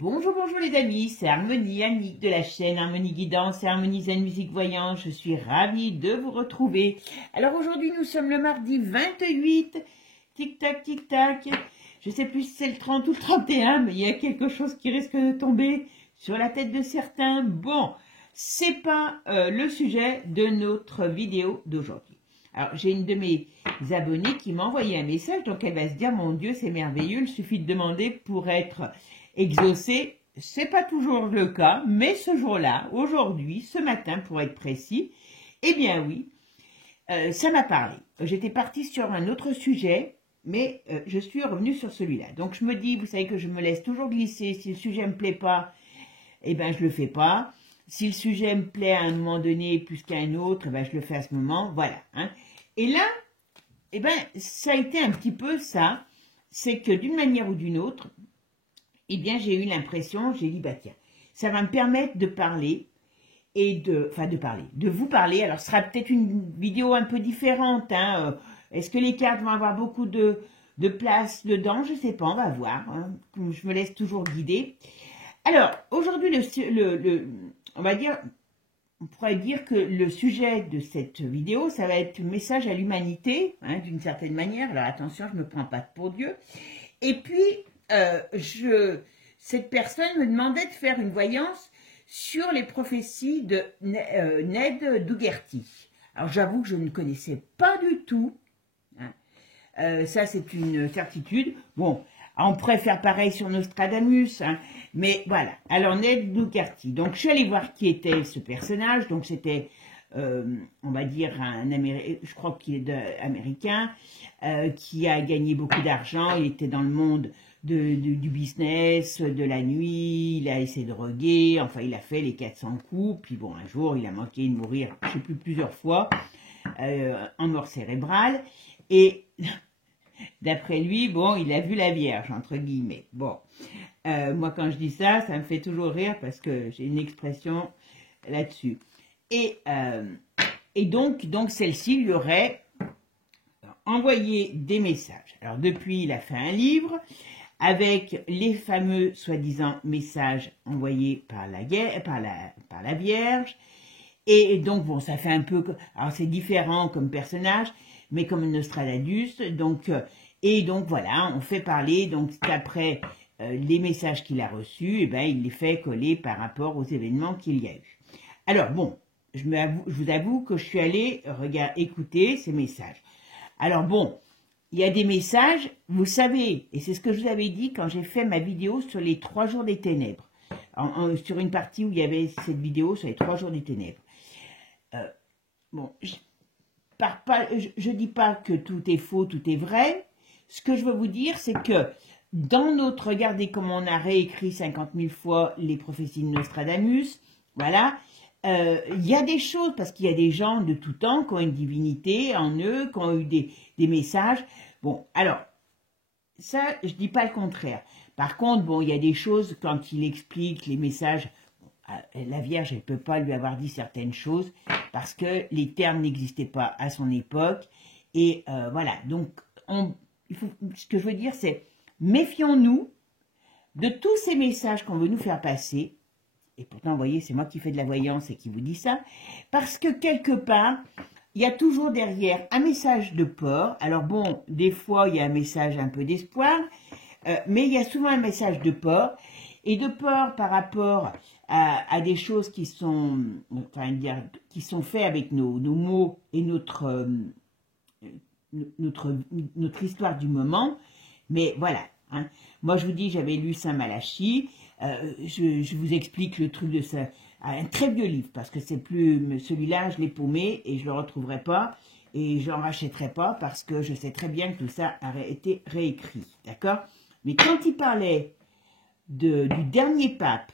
Bonjour, bonjour les amis, c'est Harmonie Annick de la chaîne Harmonie Guidance et Harmonie Zen Musique Voyante. Je suis ravie de vous retrouver. Alors aujourd'hui, nous sommes le mardi 28, tic-tac, tic-tac. Je sais plus si c'est le 30 ou le 31, mais il y a quelque chose qui risque de tomber sur la tête de certains. Bon, c'est pas le sujet de notre vidéo d'aujourd'hui. Alors, j'ai une de mes abonnées qui m'a envoyé un message, donc elle va se dire, mon Dieu, c'est merveilleux, il suffit de demander pour être exaucé. C'est pas toujours le cas, mais ce jour-là, aujourd'hui, ce matin, pour être précis, eh bien oui, ça m'a parlé. J'étais partie sur un autre sujet, mais je suis revenue sur celui-là. Donc, je me dis, vous savez que je me laisse toujours glisser, si le sujet me plaît pas, eh ben je le fais pas. Si le sujet me plaît à un moment donné plus qu'à un autre, eh ben, je le fais à ce moment, voilà. Hein. Et là, eh ben, ça a été un petit peu ça, c'est que d'une manière ou d'une autre, eh bien, j'ai eu l'impression, j'ai dit, bah tiens, ça va me permettre de parler et de vous parler. Alors, ce sera peut-être une vidéo un peu différente, hein. Est-ce que les cartes vont avoir beaucoup de place dedans? Je sais pas, on va voir. Hein. Je me laisse toujours guider. Alors, aujourd'hui, on va dire, on pourrait dire que le sujet de cette vidéo, ça va être un message à l'humanité, hein, d'une certaine manière. Alors, attention, je ne me prends pas pour Dieu. Et puis, cette personne me demandait de faire une voyance sur les prophéties de Ned Dougherty. Alors, j'avoue que je ne connaissais pas du tout. Hein. Ça, c'est une certitude. Bon, on pourrait faire pareil sur Nostradamus, hein, mais voilà. Alors, Ned Dougherty. Donc, je suis allée voir qui était ce personnage. Donc, c'était, on va dire, je crois qu'il est américain, qui a gagné beaucoup d'argent. Il était dans le monde du business, de la nuit. Il a essayé de droguer. Enfin, il a fait les 400 coups. Puis bon, un jour, il a manqué de mourir, je ne sais plus, plusieurs fois, en mort cérébrale. Et d'après lui, bon, il a vu la Vierge, entre guillemets. Bon, moi, quand je dis ça, ça me fait toujours rire parce que j'ai une expression là-dessus. Et donc celle-ci lui aurait envoyé des messages. Alors, depuis, il a fait un livre avec les fameux, soi-disant, messages envoyés par la Vierge. Et donc, bon, ça fait un peu... Alors, c'est différent comme personnage, mais comme Nostradamus, donc, et donc voilà, on fait parler, donc après les messages qu'il a reçus, eh ben, il les fait coller par rapport aux événements qu'il y a eu. Alors bon, je vous avoue que je suis allée écouter ces messages. Alors bon, il y a des messages, vous savez, et c'est ce que je vous avais dit quand j'ai fait ma vidéo sur les 3 jours des ténèbres, sur une partie où il y avait cette vidéo sur les 3 jours des ténèbres. Bon, je dis pas que tout est faux, tout est vrai. Ce que je veux vous dire, c'est que dans notre, regardez comment on a réécrit 50 000 fois les prophéties de Nostradamus, voilà, il y a des choses, parce qu'il y a des gens de tout temps qui ont une divinité en eux, qui ont eu des messages. Bon, alors, ça, je dis pas le contraire. Par contre, bon, il y a des choses, quand il explique les messages, la Vierge, elle ne peut pas lui avoir dit certaines choses parce que les termes n'existaient pas à son époque. Et voilà, donc ce que je veux dire, c'est méfions-nous de tous ces messages qu'on veut nous faire passer. Et pourtant, vous voyez, c'est moi qui fais de la voyance et qui vous dis ça. Parce que quelque part, il y a toujours derrière un message de peur. Alors bon, des fois, il y a un message un peu d'espoir, mais il y a souvent un message de peur. Et de peur par rapport à des choses qui sont, enfin, qui sont faites avec nos mots et notre histoire du moment. Mais voilà. Hein. Moi, je vous dis, j'avais lu Saint Malachie. Je vous explique le truc de ça. Un très vieux livre, parce que c'est plus celui-là, je l'ai paumé et je le retrouverai pas. Et je n'en rachèterai pas parce que je sais très bien que tout ça a été réécrit. D'accord? Mais quand il parlait du dernier pape,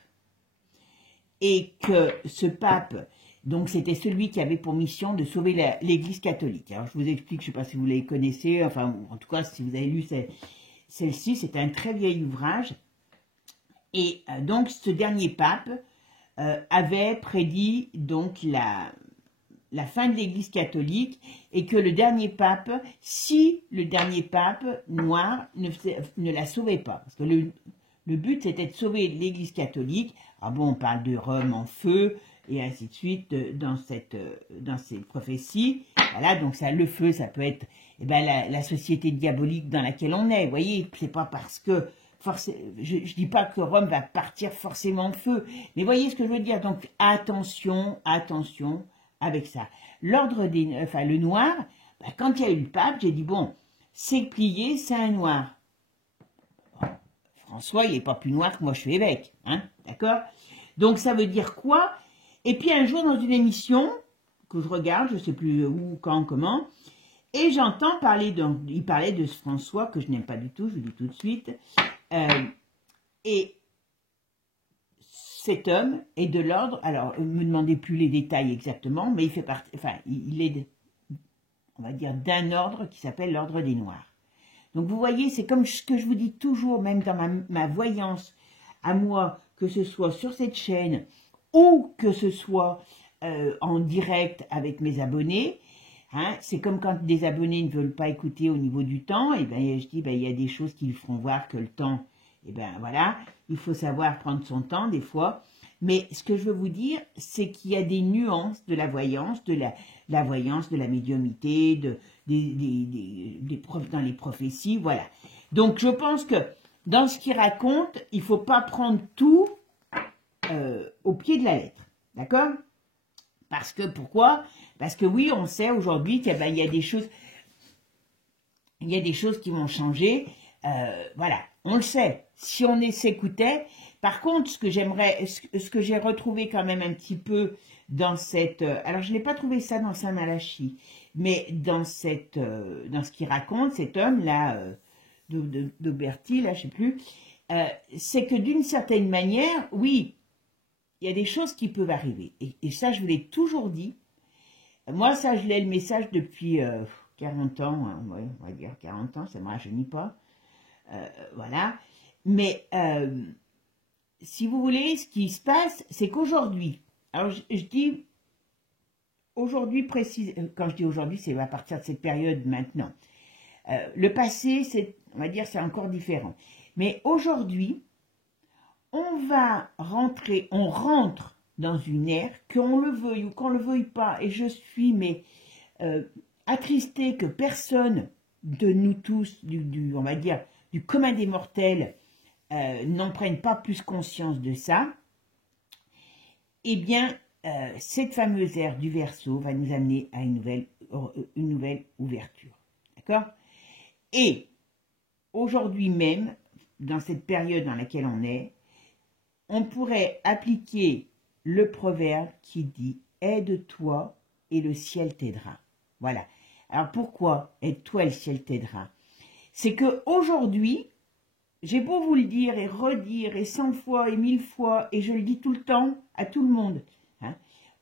et que ce pape, donc c'était celui qui avait pour mission de sauver l'Église catholique. Alors je vous explique, je ne sais pas si vous les connaissez, enfin en tout cas si vous avez lu celle-ci, c'est un très vieil ouvrage. Et donc ce dernier pape avait prédit donc la fin de l'Église catholique et que le dernier pape, si le dernier pape noir ne la sauvait pas, parce que Le but, c'était de sauver l'Église catholique. Ah bon, on parle de Rome en feu, et ainsi de suite, dans ces prophéties. Voilà, donc ça, le feu, ça peut être la société diabolique dans laquelle on est. Vous voyez, c'est pas parce que... je dis pas que Rome va partir forcément en feu, mais voyez ce que je veux dire. Donc, attention, attention avec ça. Le noir, quand il y a eu le pape, j'ai dit, bon, c'est plié, c'est un noir. François, il n'est pas plus noir que moi, je suis évêque, hein, d'accord? Donc, ça veut dire quoi? Et puis, un jour, dans une émission que je regarde, je ne sais plus où, quand, comment, et j'entends parler, donc, il parlait de ce François, que je n'aime pas du tout, je vous dis tout de suite, et cet homme est de l'ordre, alors, ne me demandez plus les détails exactement, mais il fait partie, enfin, il est, on va dire, d'un ordre qui s'appelle l'ordre des Noirs. Donc, vous voyez, c'est comme ce que je vous dis toujours, même dans ma voyance à moi, que ce soit sur cette chaîne ou que ce soit en direct avec mes abonnés. Hein, c'est comme quand des abonnés ne veulent pas écouter au niveau du temps, et ben je dis, il y a des choses qui lui feront voir que le temps, et ben voilà, il faut savoir prendre son temps des fois. Mais ce que je veux vous dire, c'est qu'il y a des nuances de la voyance, de la voyance, de la médiumnité, dans les prophéties, voilà. Donc je pense que dans ce qu'il raconte, il ne faut pas prendre tout au pied de la lettre, d'accord? Parce que, pourquoi? Parce que oui, on sait aujourd'hui qu'il y a des choses, qui vont changer, voilà, on le sait, si on s'écoutait. Par contre, ce que j'ai retrouvé quand même un petit peu dans cette, alors je n'ai pas trouvé ça dans Saint Malachie, mais dans ce qu'il raconte, cet homme-là, d'Auberti, là, je sais plus, c'est que d'une certaine manière, oui, il y a des choses qui peuvent arriver. Et ça, je vous l'ai toujours dit. Moi, ça, je l'ai le message depuis 40 ans, hein, ouais, on va dire 40 ans, ça ne me rajeunit pas. Voilà. Mais, si vous voulez, ce qui se passe, c'est qu'aujourd'hui, alors je dis aujourd'hui précis, quand je dis aujourd'hui, c'est à partir de cette période maintenant. Le passé, on va dire, c'est encore différent. Mais aujourd'hui, on rentre dans une ère, qu'on le veuille ou qu'on le veuille pas, et je suis attristée que personne de nous tous, on va dire, du commun des mortels, n'en prenne pas plus conscience de ça. Eh bien, cette fameuse ère du Verseau va nous amener à une nouvelle ouverture. D'accord? Et aujourd'hui même, dans cette période dans laquelle on est, on pourrait appliquer le proverbe qui dit « Aide-toi et le ciel t'aidera ». Voilà. Alors pourquoi « Aide-toi et le ciel t'aidera » C'est qu'aujourd'hui, j'ai beau vous le dire et redire et 100 fois et 1000 fois, et je le dis tout le temps à tout le monde, hein,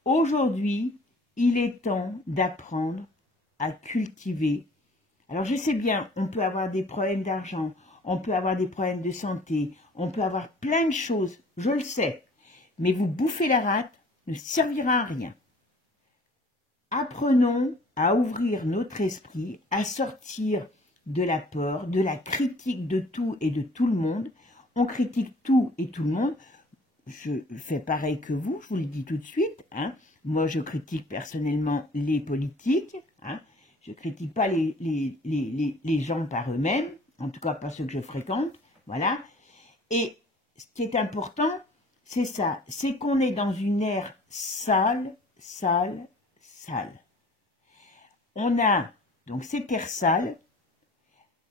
aujourd'hui, il est temps d'apprendre à cultiver. Alors je sais bien, on peut avoir des problèmes d'argent, on peut avoir des problèmes de santé, on peut avoir plein de choses, je le sais, mais vous bouffer la rate ne servira à rien. Apprenons à ouvrir notre esprit, à sortir de la peur, de la critique de tout et de tout le monde. On critique tout et tout le monde. Je fais pareil que vous, je vous le dis tout de suite. Hein. Moi, je critique personnellement les politiques. Hein. Je ne critique pas les gens par eux-mêmes, en tout cas pas ceux que je fréquente. Voilà. Et ce qui est important, c'est ça, c'est qu'on est dans une ère sale, sale, sale. On a, donc cette ère sale,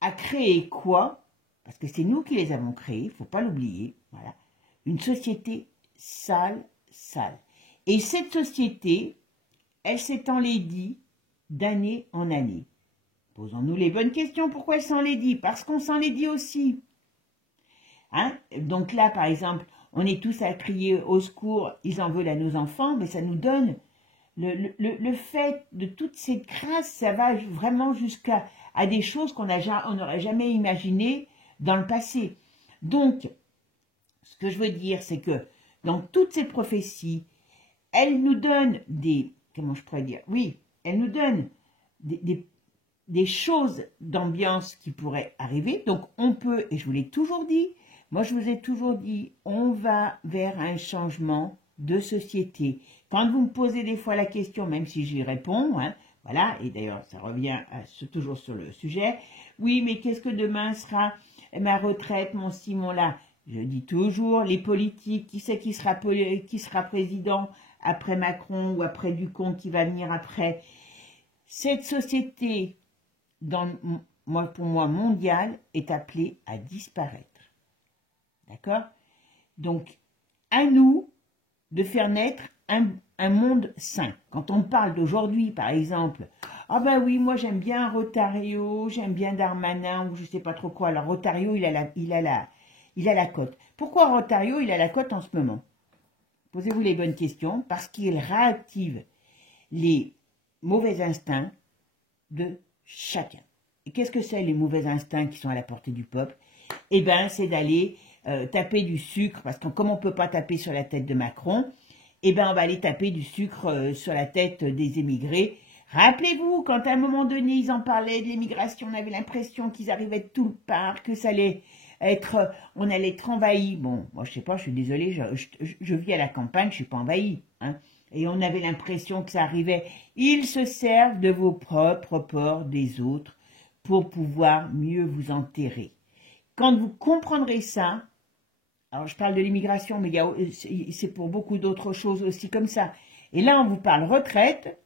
a créé quoi? Parce que c'est nous qui les avons créés, il ne faut pas l'oublier. Voilà. Une société sale, sale. Et cette société, elle s'est enlaidie d'année en année. Posons-nous les bonnes questions. Pourquoi elle s'enlaidit? Parce qu'on s'enlaidit aussi. Hein? Donc là, par exemple, on est tous à crier au secours, ils en veulent à nos enfants, mais ça nous donne le fait de toute cette crasse, ça va vraiment jusqu'à des choses qu'on n'aurait jamais imaginées dans le passé. Donc, ce que je veux dire, c'est que dans toutes ces prophéties, elles nous donnent comment je pourrais dire? Oui, elles nous donnent des choses d'ambiance qui pourraient arriver. Donc, on peut, et je vous l'ai toujours dit, Moi, je vous ai toujours dit, on va vers un changement de société. Quand vous me posez des fois la question, même si j'y réponds, hein, voilà, et d'ailleurs, ça revient toujours sur le sujet, oui, mais qu'est-ce que demain sera ma retraite, mon ci, mon là? Je dis toujours, les politiques, qui c'est qui sera président après Macron ou après Ducon qui va venir après? Cette société, pour moi, mondiale, est appelée à disparaître. D'accord? Donc, à nous de faire naître un monde sain. Quand on parle d'aujourd'hui, par exemple, ah ben oui, moi j'aime bien Rotario, j'aime bien Darmanin, ou je sais pas trop quoi. Alors Rotario, il a la cote. Pourquoi Rotario, il a la cote en ce moment? Posez-vous les bonnes questions, parce qu'il réactive les mauvais instincts de chacun. Et qu'est-ce que c'est les mauvais instincts qui sont à la portée du peuple? Eh bien, c'est d'aller taper du sucre, parce que comme on ne peut pas taper sur la tête de Macron, eh bien, on va aller taper du sucre sur la tête des émigrés. Rappelez-vous, quand à un moment donné, ils en parlaient de l'immigration, on avait l'impression qu'ils arrivaient de tout part, que ça allait être, on allait être envahi. Bon, moi, je sais pas, je suis désolée, je vis à la campagne, je suis pas envahi, hein. Et on avait l'impression que ça arrivait. Ils se servent de vos propres ports des autres pour pouvoir mieux vous enterrer. Quand vous comprendrez ça, alors je parle de l'immigration, mais c'est pour beaucoup d'autres choses aussi comme ça. Et là, on vous parle retraite,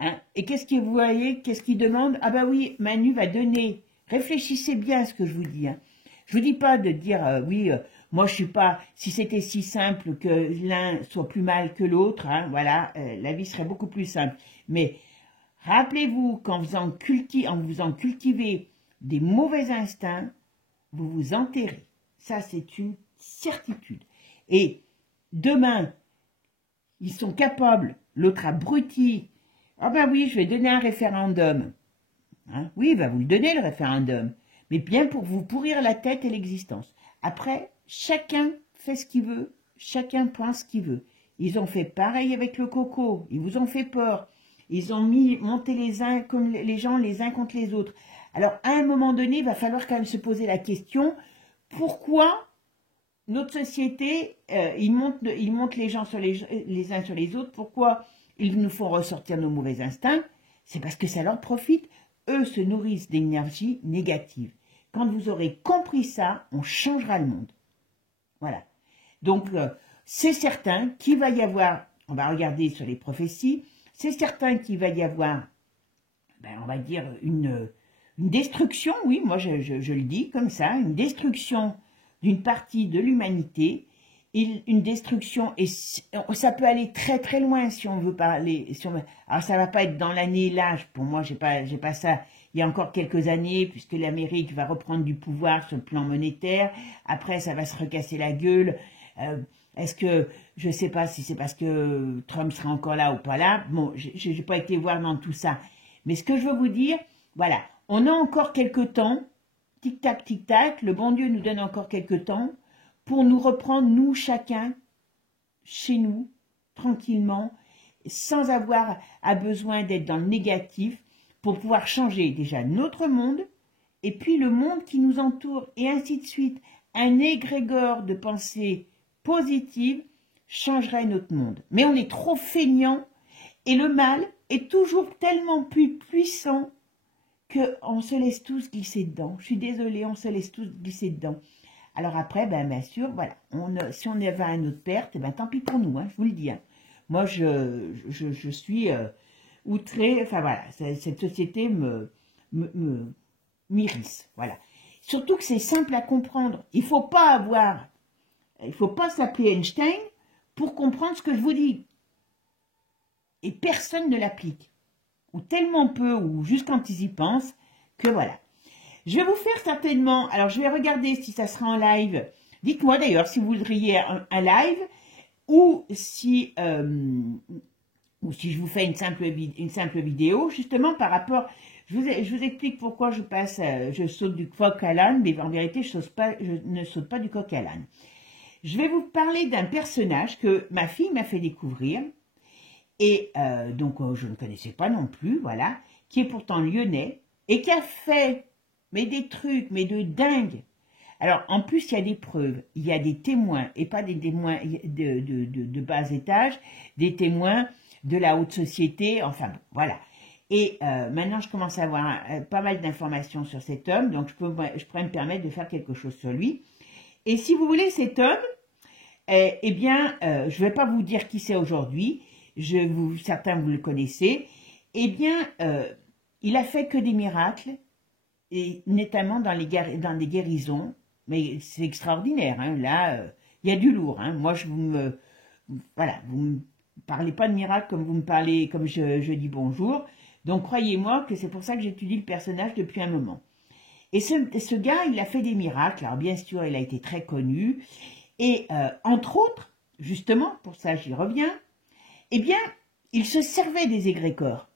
hein, et qu'est-ce que vous voyez, qu'est-ce qu'il demande? Ah bah oui, Manu va donner. Réfléchissez bien à ce que je vous dis. Hein. Je vous dis pas de dire, oui, moi je suis pas, si c'était si simple que l'un soit plus mal que l'autre, hein, voilà, la vie serait beaucoup plus simple. Mais rappelez-vous qu'en vous en cultivez des mauvais instincts, vous vous enterrez. Ça, c'est une certitude. Et demain, ils sont capables, l'autre abruti, ah ben oui, je vais donner un référendum. Hein, oui, il va vous le donner, le référendum. Mais bien pour vous pourrir la tête et l'existence. Après, chacun fait ce qu'il veut, chacun pense ce qu'il veut. Ils ont fait pareil avec le coco, ils vous ont fait peur. Ils ont monté les uns comme les gens les uns contre les autres. Alors, à un moment donné, il va falloir quand même se poser la question, pourquoi notre société, ils montent les gens sur les uns sur les autres, pourquoi ils nous font ressortir nos mauvais instincts? C'est parce que ça leur profite. Eux se nourrissent d'énergie négative. Quand vous aurez compris ça, on changera le monde. Voilà. Donc, c'est certain qu'il va y avoir, on va regarder sur les prophéties, c'est certain qu'il va y avoir, ben, on va dire, une destruction, oui, moi je le dis comme ça, une destruction d'une partie de l'humanité, une destruction, et ça peut aller très très loin si on veut parler, alors ça va pas être dans l'année là, pour moi j'ai pas ça, il y a encore quelques années, puisque l'Amérique va reprendre du pouvoir sur le plan monétaire, après ça va se recasser la gueule, est-ce que, je sais pas si c'est parce que Trump sera encore là ou pas là, bon, j'ai pas été voir dans tout ça, mais ce que je veux vous dire, voilà, on a encore quelques temps, tic-tac, tic-tac, le bon Dieu nous donne encore quelques temps pour nous reprendre, nous, chacun, chez nous, tranquillement, sans avoir besoin d'être dans le négatif, pour pouvoir changer déjà notre monde, et puis le monde qui nous entoure, et ainsi de suite. Un égrégore de pensée positive changerait notre monde. Mais on est trop feignant, et le mal est toujours tellement plus puissant qu'on se laisse tous glisser dedans. Je suis désolée, on se laisse tous glisser dedans. Alors après, ben, bien sûr, voilà, si on avait un autre perte, ben, tant pis pour nous, hein, je vous le dis. Hein. Moi, je suis outrée, enfin voilà, cette société m'irrisse, voilà. Surtout que c'est simple à comprendre. Il faut pas s'appeler Einstein pour comprendre ce que je vous dis. Et personne ne l'applique. Ou tellement peu, ou juste quand ils y pensent, que voilà. Je vais vous faire certainement, alors je vais regarder si ça sera en live. Dites-moi d'ailleurs si vous voudriez un live, ou si je vous fais une simple vidéo, justement par rapport, je vous explique pourquoi je saute du coq à l'âne, mais en vérité je ne saute pas du coq à l'âne. Je vais vous parler d'un personnage que ma fille m'a fait découvrir, et donc je ne connaissais pas non plus, voilà, qui est pourtant lyonnais, et qui a fait, mais des trucs, mais de dingue, Alors, en plus, il y a des preuves, il y a des témoins, et pas des témoins de bas étage, des témoins de la haute société, enfin, bon, voilà. Et maintenant, je commence à avoir pas mal d'informations sur cet homme, donc je pourrais me permettre de faire quelque chose sur lui. Et si vous voulez, cet homme, eh bien, je ne vais pas vous dire qui c'est aujourd'hui, certains vous le connaissez, eh bien, il a fait que des miracles, et notamment dans des guérisons, mais c'est extraordinaire, hein, là, il y a du lourd, hein. Moi, voilà, vous me parlez pas de miracles comme vous me parlez, comme je dis bonjour, donc croyez-moi que c'est pour ça que j'étudie le personnage depuis un moment. Et ce gars, il a fait des miracles, alors bien sûr, il a été très connu, et entre autres, justement, pour ça j'y reviens, eh bien, il se servait des égrégores.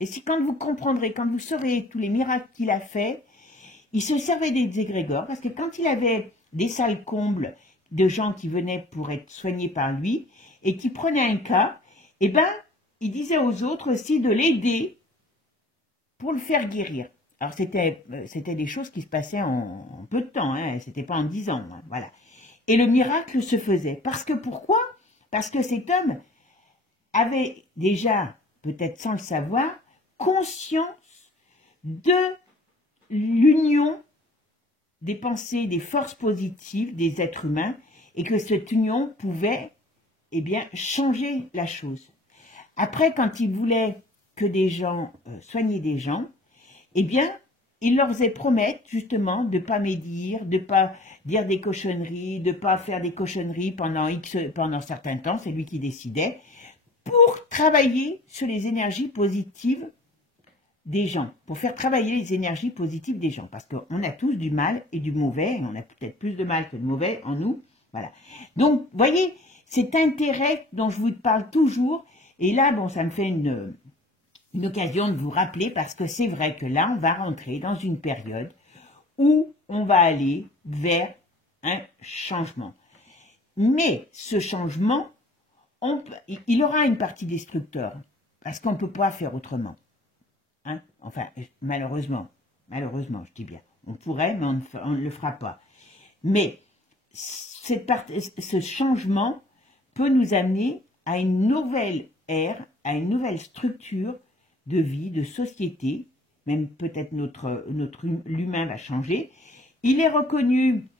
Et si quand vous comprendrez, quand vous saurez tous les miracles qu'il a fait, il se servait des égrégores, parce que quand il avait des salles combles de gens qui venaient pour être soignés par lui, et qui prenaient un cas, eh ben, il disait aux autres aussi de l'aider pour le faire guérir. Alors c'était des choses qui se passaient en peu de temps, hein, c'était pas en 10 ans, hein, voilà. Et le miracle se faisait. Parce que pourquoi? Parce que cet homme avait déjà, peut-être sans le savoir, conscience de l'union des pensées, des forces positives des êtres humains, et que cette union pouvait, eh bien, changer la chose. Après, quand il voulait que des gens, soigner des gens, eh bien, il leur faisait promettre, justement, de ne pas médire, de ne pas dire des cochonneries, de ne pas faire des cochonneries pendant certains temps, c'est lui qui décidait, pour travailler sur les énergies positives des gens, pour faire travailler les énergies positives des gens, parce qu'on a tous du mal et du mauvais, et on a peut-être plus de mal que de mauvais en nous, voilà. Donc, vous voyez, cet intérêt dont je vous parle toujours, et là, bon, ça me fait une occasion de vous rappeler, parce que c'est vrai que là, on va rentrer dans une période où on va aller vers un changement. Mais ce changement, il aura une partie destructeur, parce qu'on ne peut pas faire autrement. Hein? Enfin, malheureusement, je dis bien, on pourrait, mais on ne le fera pas. Mais ce changement peut nous amener à une nouvelle ère, à une nouvelle structure de vie, de société, même peut-être l'humain va changer. Il est reconnu,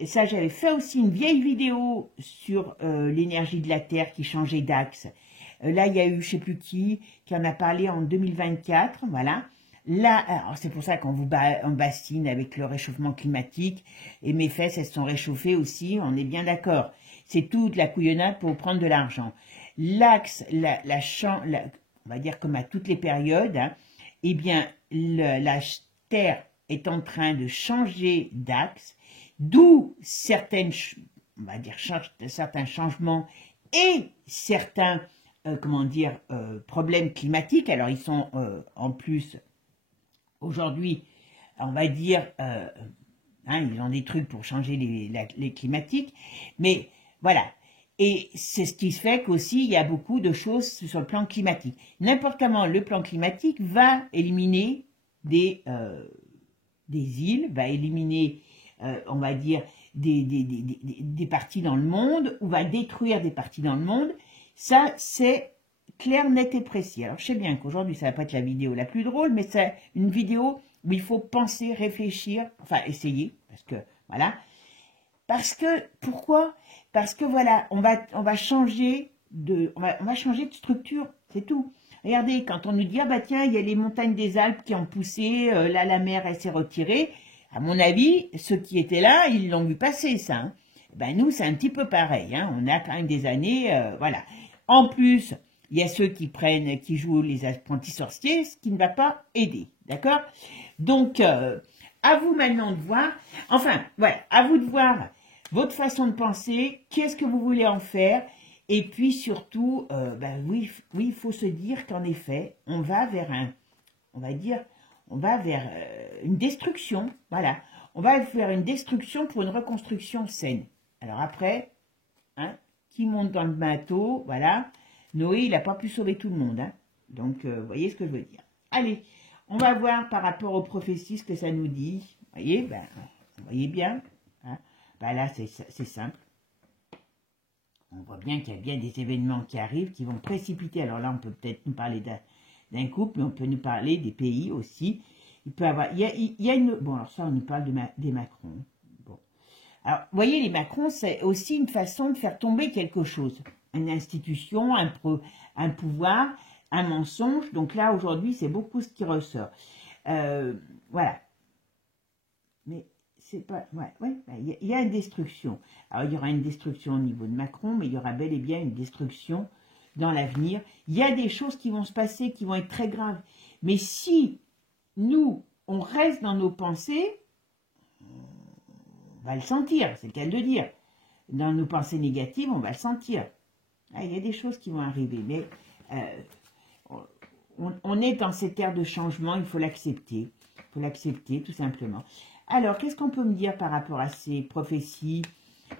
et ça j'avais fait aussi une vieille vidéo sur l'énergie de la Terre qui changeait d'axe. Là, il y a eu, je ne sais plus qui en a parlé en 2024, voilà. Là, c'est pour ça qu'on vous bassine avec le réchauffement climatique, et mes fesses, elles se sont réchauffées aussi, on est bien d'accord. C'est toute la couillonnade pour prendre de l'argent. L'axe, on va dire comme à toutes les périodes, hein, eh bien, la Terre est en train de changer d'axe, d'où certains changements et certains problèmes climatiques. Alors, ils sont en plus, aujourd'hui, on va dire, ils ont des trucs pour changer les climatiques, mais voilà. Et c'est ce qui fait qu'aussi, il y a beaucoup de choses sur le plan climatique. N'importe comment, le plan climatique va éliminer des îles, va éliminer, on va dire, des parties dans le monde, ou va détruire des parties dans le monde. Ça, c'est clair, net et précis. Alors, je sais bien qu'aujourd'hui, ça va pas être la vidéo la plus drôle, mais c'est une vidéo où il faut penser, réfléchir, enfin, essayer, parce que, voilà. Pourquoi? Parce que, voilà, on va changer de structure, c'est tout. Regardez, quand on nous dit, ah bah tiens, il y a les montagnes des Alpes qui ont poussé, là, la mer, elle s'est retirée. À mon avis, ceux qui étaient là, ils l'ont vu passer, ça, hein. Ben nous, c'est un petit peu pareil, hein. On a quand même des années, voilà. En plus, il y a ceux qui jouent les apprentis sorciers, ce qui ne va pas aider, d'accord? Donc, à vous maintenant de voir, enfin, voilà, à vous de voir votre façon de penser, qu'est-ce que vous voulez en faire, et puis surtout, oui, il faut se dire qu'en effet, on va vers une destruction, voilà. On va vers une destruction pour une reconstruction saine. Alors après, hein, qui monte dans le bateau, voilà. Noé, il n'a pas pu sauver tout le monde, hein. Donc, vous voyez ce que je veux dire. Allez, on va voir par rapport aux prophéties ce que ça nous dit. Vous voyez, vous voyez bien. bah là, c'est simple. On voit bien qu'il y a bien des événements qui arrivent, qui vont précipiter. Alors là, on peut peut-être nous parler d'un couple, mais on peut nous parler des pays aussi. Il peut avoir, il y a une... Bon, alors ça, on nous parle des Macron. Bon. Alors, vous voyez, les Macron, c'est aussi une façon de faire tomber quelque chose. Une institution, un pouvoir, un mensonge. Donc là, aujourd'hui, c'est beaucoup ce qui ressort. Voilà. Mais c'est pas... Ouais, il y a une destruction. Alors, il y aura une destruction au niveau de Macron, mais il y aura bel et bien une destruction dans l'avenir. Il y a des choses qui vont se passer, qui vont être très graves. Mais si nous, on reste dans nos pensées, on va le sentir, c'est le cas de le dire. Dans nos pensées négatives, on va le sentir. Ah, il y a des choses qui vont arriver, mais on est dans cette ère de changement, il faut l'accepter. Il faut l'accepter, tout simplement. Alors, qu'est-ce qu'on peut me dire par rapport à ces prophéties?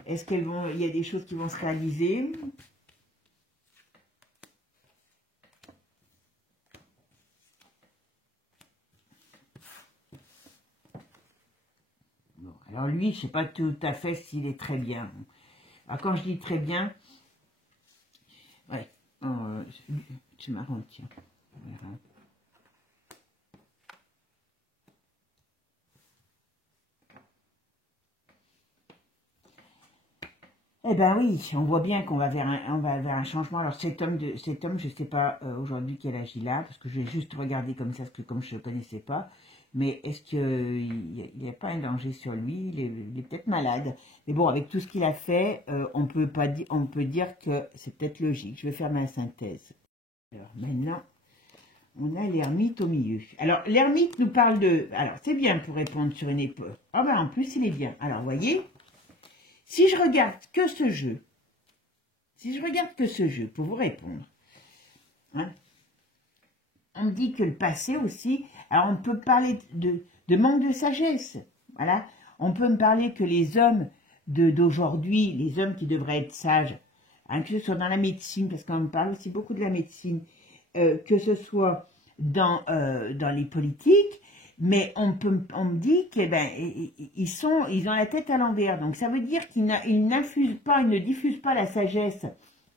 Est-ce qu'il y a des choses qui vont se réaliser? Bon, alors lui, je ne sais pas tout à fait s'il est très bien. Alors, quand je dis très bien, ouais, c'est marrant, tiens. Voilà. Eh ben oui, on voit bien qu'on va vers un changement. Alors cet homme, je ne sais pas aujourd'hui quel âge il a, parce que je vais juste regarder comme ça, parce que comme je ne le connaissais pas, mais est-ce qu'il n'y a pas un danger sur lui? Il est peut-être malade. Mais bon, avec tout ce qu'il a fait, on peut dire que c'est peut-être logique. Je vais faire ma synthèse. Alors maintenant, on a l'ermite au milieu. Alors l'ermite nous parle de... Alors c'est bien pour répondre sur une époque. Ah ben en plus il est bien. Alors vous voyez, si je regarde que ce jeu, pour vous répondre, hein, on me dit que le passé aussi, alors on peut parler de manque de sagesse, voilà, on peut me parler que les hommes d'aujourd'hui, les hommes qui devraient être sages, hein, que ce soit dans la médecine, parce qu'on me parle aussi beaucoup de la médecine, que ce soit dans les politiques, mais on me dit qu'ils ils ont la tête à l'envers. Donc ça veut dire qu'ils ne diffusent pas la sagesse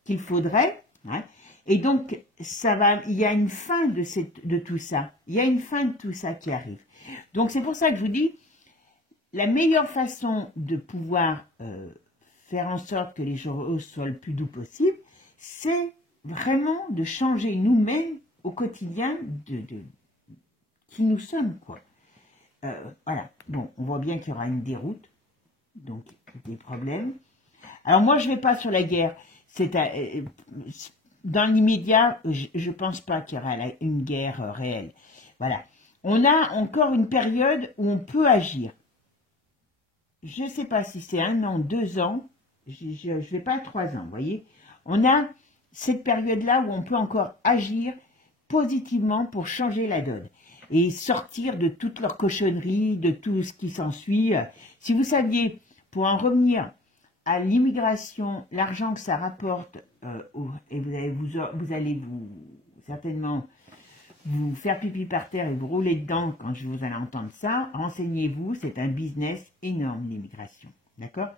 qu'il faudrait. Hein, et donc il y a une fin de tout ça. Il y a une fin de tout ça qui arrive. Donc c'est pour ça que je vous dis, la meilleure façon de pouvoir faire en sorte que les choses soient le plus doux possible, c'est vraiment de changer nous-mêmes au quotidien qui nous sommes, quoi. Voilà, bon, on voit bien qu'il y aura une déroute, donc des problèmes. Alors moi, je ne vais pas sur la guerre. Dans l'immédiat, je ne pense pas qu'il y aura une guerre réelle. Voilà. On a encore une période où on peut agir. Je ne sais pas si c'est 1 an, 2 ans, je ne vais pas à 3 ans, vous voyez. On a cette période-là où on peut encore agir positivement pour changer la donne et sortir de toutes leurs cochonneries, de tout ce qui s'ensuit. Si vous saviez, pour en revenir à l'immigration, l'argent que ça rapporte, et vous allez certainement vous faire pipi par terre et vous rouler dedans quand vous allez entendre ça, renseignez-vous, c'est un business énorme, l'immigration. D'accord?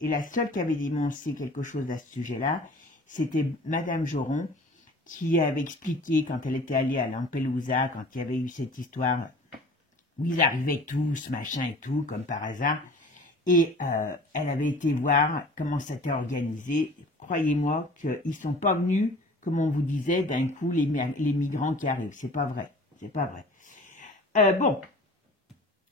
Et la seule qui avait dénoncé quelque chose à ce sujet-là, c'était Madame Joron, qui avait expliqué quand elle était allée à Lampelusa, quand il y avait eu cette histoire où ils arrivaient tous, machin et tout, comme par hasard, et elle avait été voir comment c'était organisé. Croyez-moi qu'ils ne sont pas venus, comme on vous disait, d'un coup, les migrants qui arrivent. C'est pas vrai, c'est pas vrai. Bon,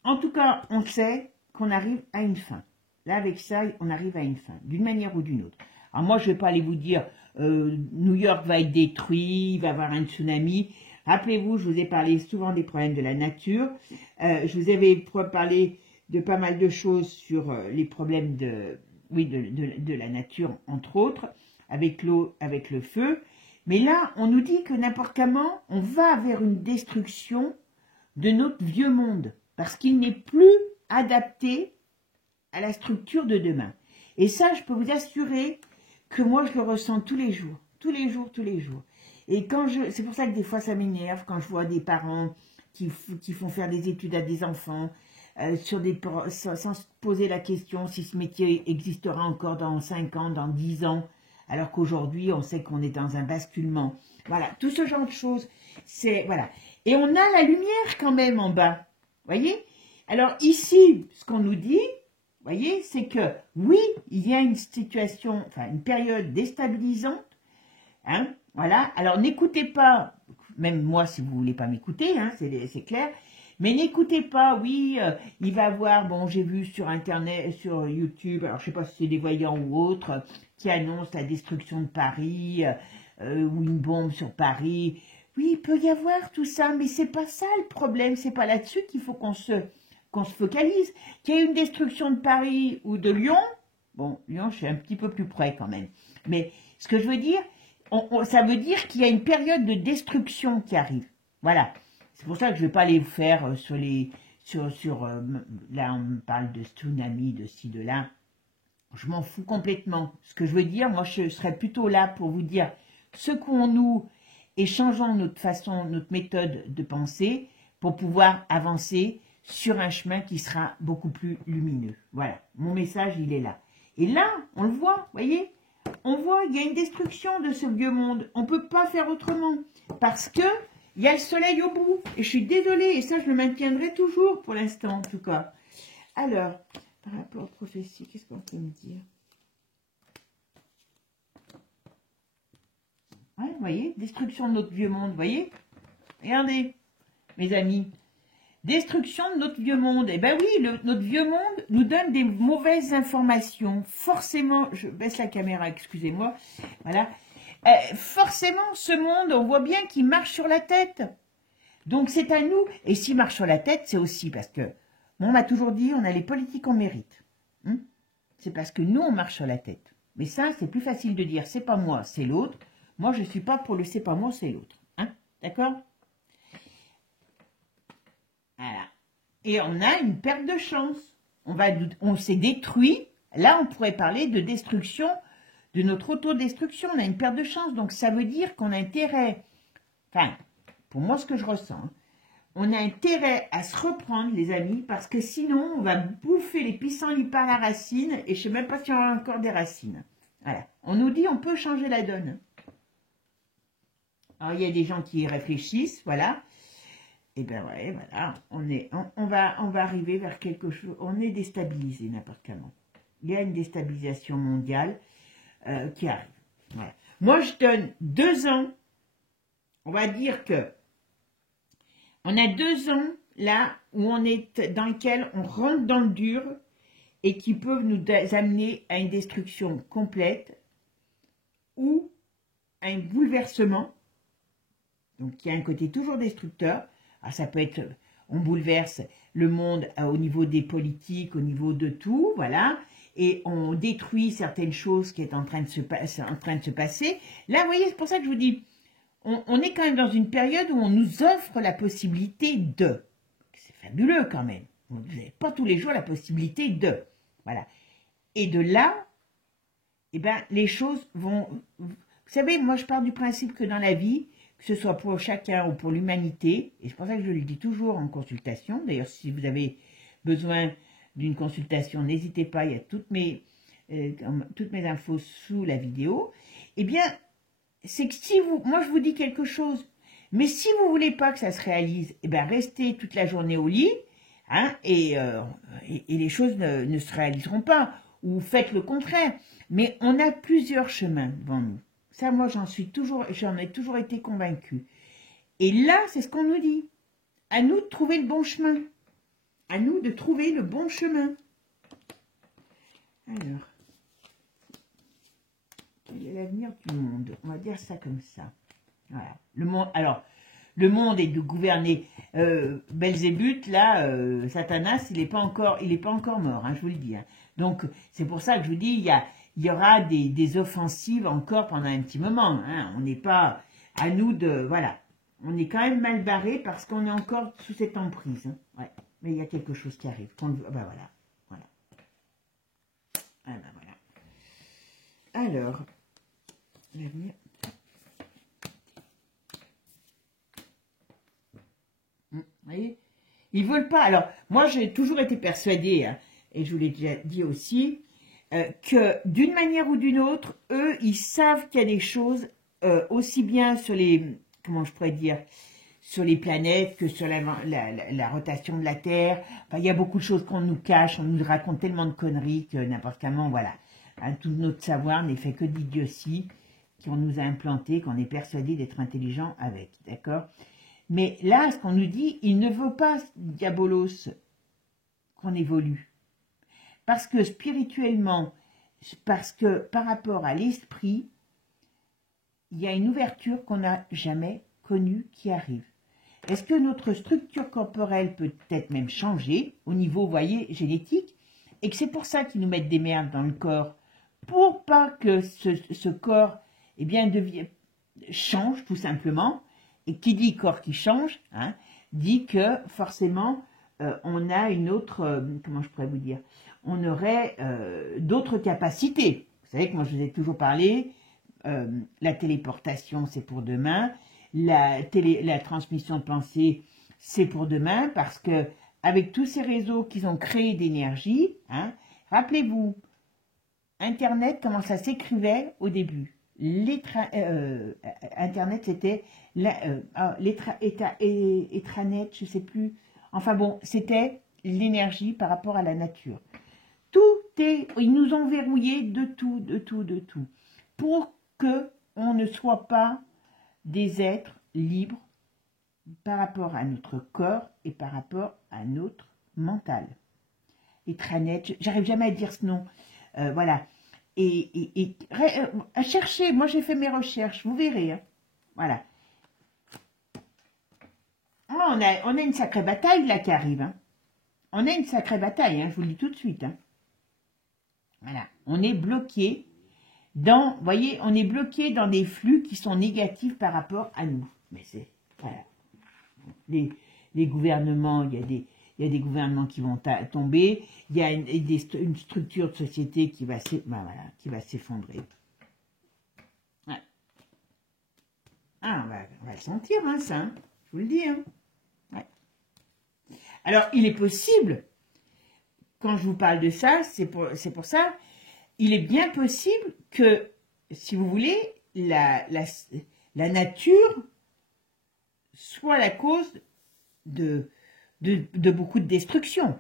en tout cas, on sait qu'on arrive à une fin. Là, avec ça, on arrive à une fin, d'une manière ou d'une autre. Alors moi, je ne vais pas aller vous dire, New York va être détruit, il va y avoir un tsunami. Rappelez-vous, je vous ai parlé souvent des problèmes de la nature. Je vous avais parlé de pas mal de choses sur les problèmes de la nature, entre autres, avec l'eau, avec le feu. Mais là, on nous dit que n'importe comment, on va vers une destruction de notre vieux monde, parce qu'il n'est plus adapté à la structure de demain. Et ça, je peux vous assurer que moi, je le ressens tous les jours, tous les jours, tous les jours. Et c'est pour ça que des fois, ça m'énerve quand je vois des parents qui font faire des études à des enfants, sans se poser la question si ce métier existera encore dans 5 ans, dans 10 ans, alors qu'aujourd'hui, on sait qu'on est dans un basculement. Voilà, tout ce genre de choses, c'est, voilà. Et on a la lumière quand même en bas, voyez? Alors ici, ce qu'on nous dit, voyez, c'est que, oui, il y a une situation, enfin, une période déstabilisante, hein, voilà. Alors n'écoutez pas, même moi, si vous voulez pas m'écouter, hein, c'est clair, mais n'écoutez pas, oui, il va avoir, bon, j'ai vu sur Internet, sur YouTube, alors je sais pas si c'est des voyants ou autres, qui annoncent la destruction de Paris, ou une bombe sur Paris. Oui, il peut y avoir tout ça, mais c'est pas ça le problème, c'est pas là-dessus qu'il faut qu'on se focalise. Qu'il y ait une destruction de Paris ou de Lyon, bon, Lyon, je suis un petit peu plus près quand même, mais ce que je veux dire, ça veut dire qu'il y a une période de destruction qui arrive. Voilà. C'est pour ça que je ne vais pas aller vous faire sur les... là, on me parle de tsunami, de ci, de là. Je m'en fous complètement. Ce que je veux dire, moi, je serais plutôt là pour vous dire, secouons-nous et changeons notre façon, notre méthode de penser pour pouvoir avancer sur un chemin qui sera beaucoup plus lumineux. Voilà. Mon message, il est là. Et là, on le voit, voyez, on voit, il y a une destruction de ce vieux monde. On ne peut pas faire autrement. Parce que il y a le soleil au bout. Et je suis désolée, et ça, je le maintiendrai toujours pour l'instant, en tout cas. Alors, par rapport aux prophéties, qu'est-ce qu'on peut me dire? Ouais, vous voyez, destruction de notre vieux monde, vous voyez? Regardez, mes amis. Destruction de notre vieux monde. Eh bien oui, notre vieux monde nous donne des mauvaises informations. Forcément, je baisse la caméra, excusez-moi. Voilà. Forcément, ce monde, on voit bien qu'il marche sur la tête. Donc c'est à nous. Et s'il marche sur la tête, c'est aussi parce que, on m'a toujours dit, on a les politiques qu'on mérite. C'est parce que nous, on marche sur la tête. Mais ça, c'est plus facile de dire, c'est pas moi, c'est l'autre. Moi, je ne suis pas pour le c'est pas moi, c'est l'autre. Hein? D'accord? Voilà. Et on a une perte de chance. On s'est détruit. Là, on pourrait parler de destruction, de notre autodestruction. On a une perte de chance. Donc, ça veut dire qu'on a intérêt, enfin, pour moi, ce que je ressens, hein, on a intérêt à se reprendre, les amis, parce que sinon, on va bouffer les pissenlits par la racine, et je ne sais même pas si on a encore des racines. Voilà. On nous dit on peut changer la donne. Alors, il y a des gens qui y réfléchissent, voilà. Et bien, ouais, voilà, on va arriver vers quelque chose, on est déstabilisé n'importe comment. Il y a une déstabilisation mondiale qui arrive. Voilà. Moi, je donne 2 ans, on va dire que on a 2 ans là où on est dans lequel on rentre dans le dur et qui peuvent nous amener à une destruction complète ou à un bouleversement. Donc, il y a un côté toujours destructeur. Alors, ça peut être, on bouleverse le monde au niveau des politiques, au niveau de tout, voilà, et on détruit certaines choses qui est en train de se passer. Là, vous voyez, c'est pour ça que je vous dis, on est quand même dans une période où on nous offre la possibilité de. C'est fabuleux quand même. Vous n'avez pas tous les jours la possibilité de. Voilà. Et de là, eh ben, les choses vont... Vous savez, moi, je pars du principe que dans la vie, que ce soit pour chacun ou pour l'humanité, et c'est pour ça que je le dis toujours en consultation, d'ailleurs, si vous avez besoin d'une consultation, n'hésitez pas, il y a toutes mes infos sous la vidéo, eh bien, c'est que si vous... Moi, je vous dis quelque chose, mais si vous ne voulez pas que ça se réalise, eh bien, restez toute la journée au lit, hein, et les choses ne se réaliseront pas, ou faites le contraire. Mais on a plusieurs chemins devant nous. Ça, moi, j'en ai toujours été convaincue. Et là, c'est ce qu'on nous dit. À nous de trouver le bon chemin. À nous de trouver le bon chemin. Alors, quel est l'avenir du monde? On va dire ça comme ça. Voilà. Le monde, alors, le monde est de gouverner. Belzébuth, là, Satanas, il n'est pas encore mort, hein, je vous le dis. Hein. Donc, c'est pour ça que je vous dis, il y aura des offensives encore pendant un petit moment. Hein. On n'est pas à nous de... Voilà. On est quand même mal barré parce qu'on est encore sous cette emprise. Hein. Ouais. Mais il y a quelque chose qui arrive. Ah ben voilà. Voilà. Ah ben voilà. Alors, l'avenir... Vous voyez, Ils veulent pas. Alors, moi, j'ai toujours été persuadée, hein, et je vous l'ai déjà dit aussi, que d'une manière ou d'une autre, eux, ils savent qu'il y a des choses aussi bien sur les, comment je pourrais dire, sur les planètes que sur la rotation de la Terre. Enfin, il y a beaucoup de choses qu'on nous cache, on nous raconte tellement de conneries que n'importe comment, voilà. Hein, tout notre savoir n'est fait que d'idioties qu'on nous a implanté, qu'on est persuadé d'être intelligent avec, d'accord? Mais là, ce qu'on nous dit, il ne veut pas, Diabolos, qu'on évolue. Parce que spirituellement, parce que par rapport à l'esprit, il y a une ouverture qu'on n'a jamais connue qui arrive. Est-ce que notre structure corporelle peut peut-être même changer au niveau, vous voyez, génétique, et que c'est pour ça qu'ils nous mettent des merdes dans le corps, pour pas que ce corps, eh bien, change tout simplement. Et qui dit corps qui change, hein, dit que forcément on a une autre, comment je pourrais vous dire, on aurait d'autres capacités. Vous savez que moi je vous ai toujours parlé, la téléportation c'est pour demain, la transmission de pensée c'est pour demain, parce que avec tous ces réseaux qu'ils ont créés d'énergie, hein, rappelez-vous, Internet, comment ça s'écrivait au début. Internet, c'était Etranet, je sais plus. Enfin bon, c'était l'énergie par rapport à la nature. Tout est, ils nous ont verrouillé de tout, de tout, de tout, pour que on ne soit pas des êtres libres par rapport à notre corps et par rapport à notre mental. Etranet, j'arrive jamais à dire ce nom. Voilà. Et cherchez, moi j'ai fait mes recherches, vous verrez. Hein. Voilà. Oh, on a une sacrée bataille là qui arrive. Hein. On a une sacrée bataille, hein, je vous le dis tout de suite. Hein. Voilà. On est bloqué dans, vous voyez, on est bloqué dans des flux qui sont négatifs par rapport à nous. Mais c'est, voilà. Les gouvernements, il y a des gouvernements qui vont tomber, il y a une structure de société qui va s'effondrer. Ouais. Ah, on va le sentir, hein, ça, hein, je vous le dis. Hein. Ouais. Alors, il est possible, quand je vous parle de ça, c'est pour ça, il est bien possible que, si vous voulez, la nature soit la cause de beaucoup de destruction.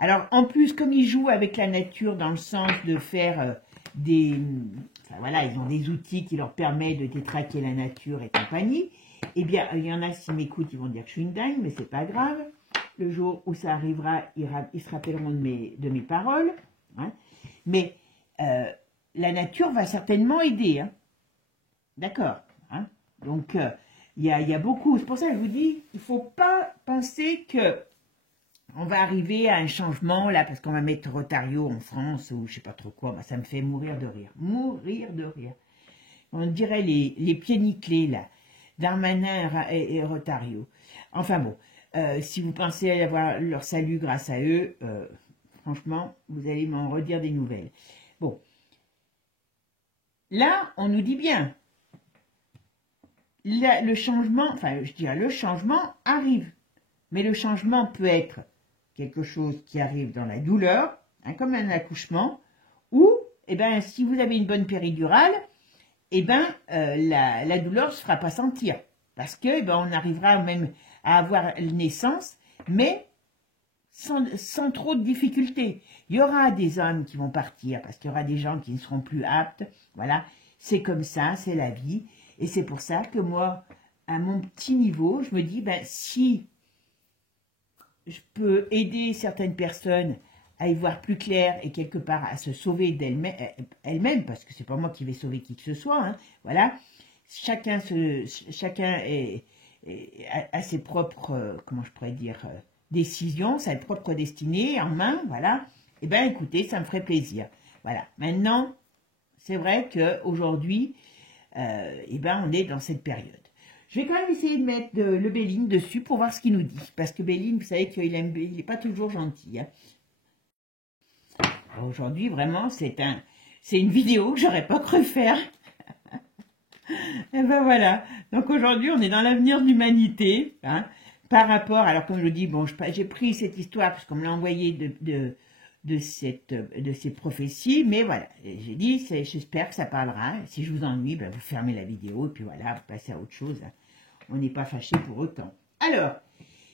Alors, en plus, comme ils jouent avec la nature dans le sens de faire enfin, voilà, ils ont des outils qui leur permettent de détraquer la nature et compagnie, eh bien, il y en a, s'ils m'écoutent, ils vont dire que je suis une dingue, mais c'est pas grave. Le jour où ça arrivera, ils se rappelleront de mes paroles. Hein. Mais la nature va certainement aider. Hein. D'accord. Hein. Donc, il y a beaucoup. C'est pour ça que je vous dis, il ne faut pas penser que on va arriver à un changement, là, parce qu'on va mettre Rotario en France, ou je ne sais pas trop quoi. Bah, ça me fait mourir de rire. Mourir de rire. On dirait les pieds nickelés, là. Darmanin et Rotario. Enfin bon, si vous pensez avoir leur salut grâce à eux, franchement, vous allez m'en redire des nouvelles. Bon. Là, on nous dit bien, le changement, enfin, je dirais, le changement arrive. Mais le changement peut être quelque chose qui arrive dans la douleur, hein, comme un accouchement, ou, eh ben, si vous avez une bonne péridurale, eh ben, la douleur ne se fera pas sentir. Parce que, eh ben, on arrivera même à avoir naissance, mais sans trop de difficultés. Il y aura des hommes qui vont partir, parce qu'il y aura des gens qui ne seront plus aptes. Voilà, c'est comme ça, c'est la vie. Et c'est pour ça que moi, à mon petit niveau, je me dis, ben, si je peux aider certaines personnes à y voir plus clair et quelque part à se sauver d'elles-mêmes, parce que c'est pas moi qui vais sauver qui que ce soit, hein, voilà. Chacun a ses propres, comment je pourrais dire, décisions, sa propre destinée en main, voilà. Eh bien, écoutez, ça me ferait plaisir. Voilà. Maintenant, c'est vrai qu'aujourd'hui, eh ben, on est dans cette période. Je vais quand même essayer de mettre le Béline dessus pour voir ce qu'il nous dit. Parce que Béline, vous savez qu'il n'est pas toujours gentil. Hein. Aujourd'hui, vraiment, c'est une vidéo que j'aurais pas cru faire. Et ben voilà. Donc aujourd'hui, on est dans l'avenir de l'humanité. Hein. par rapport, alors comme je dis, bon, j'ai pris cette histoire parce qu'on me l'a envoyé de ces prophéties, mais voilà, j'ai dit, j'espère que ça parlera. Si je vous ennuie, ben, vous fermez la vidéo, et puis voilà, vous passez à autre chose. On n'est pas fâché pour autant. Alors,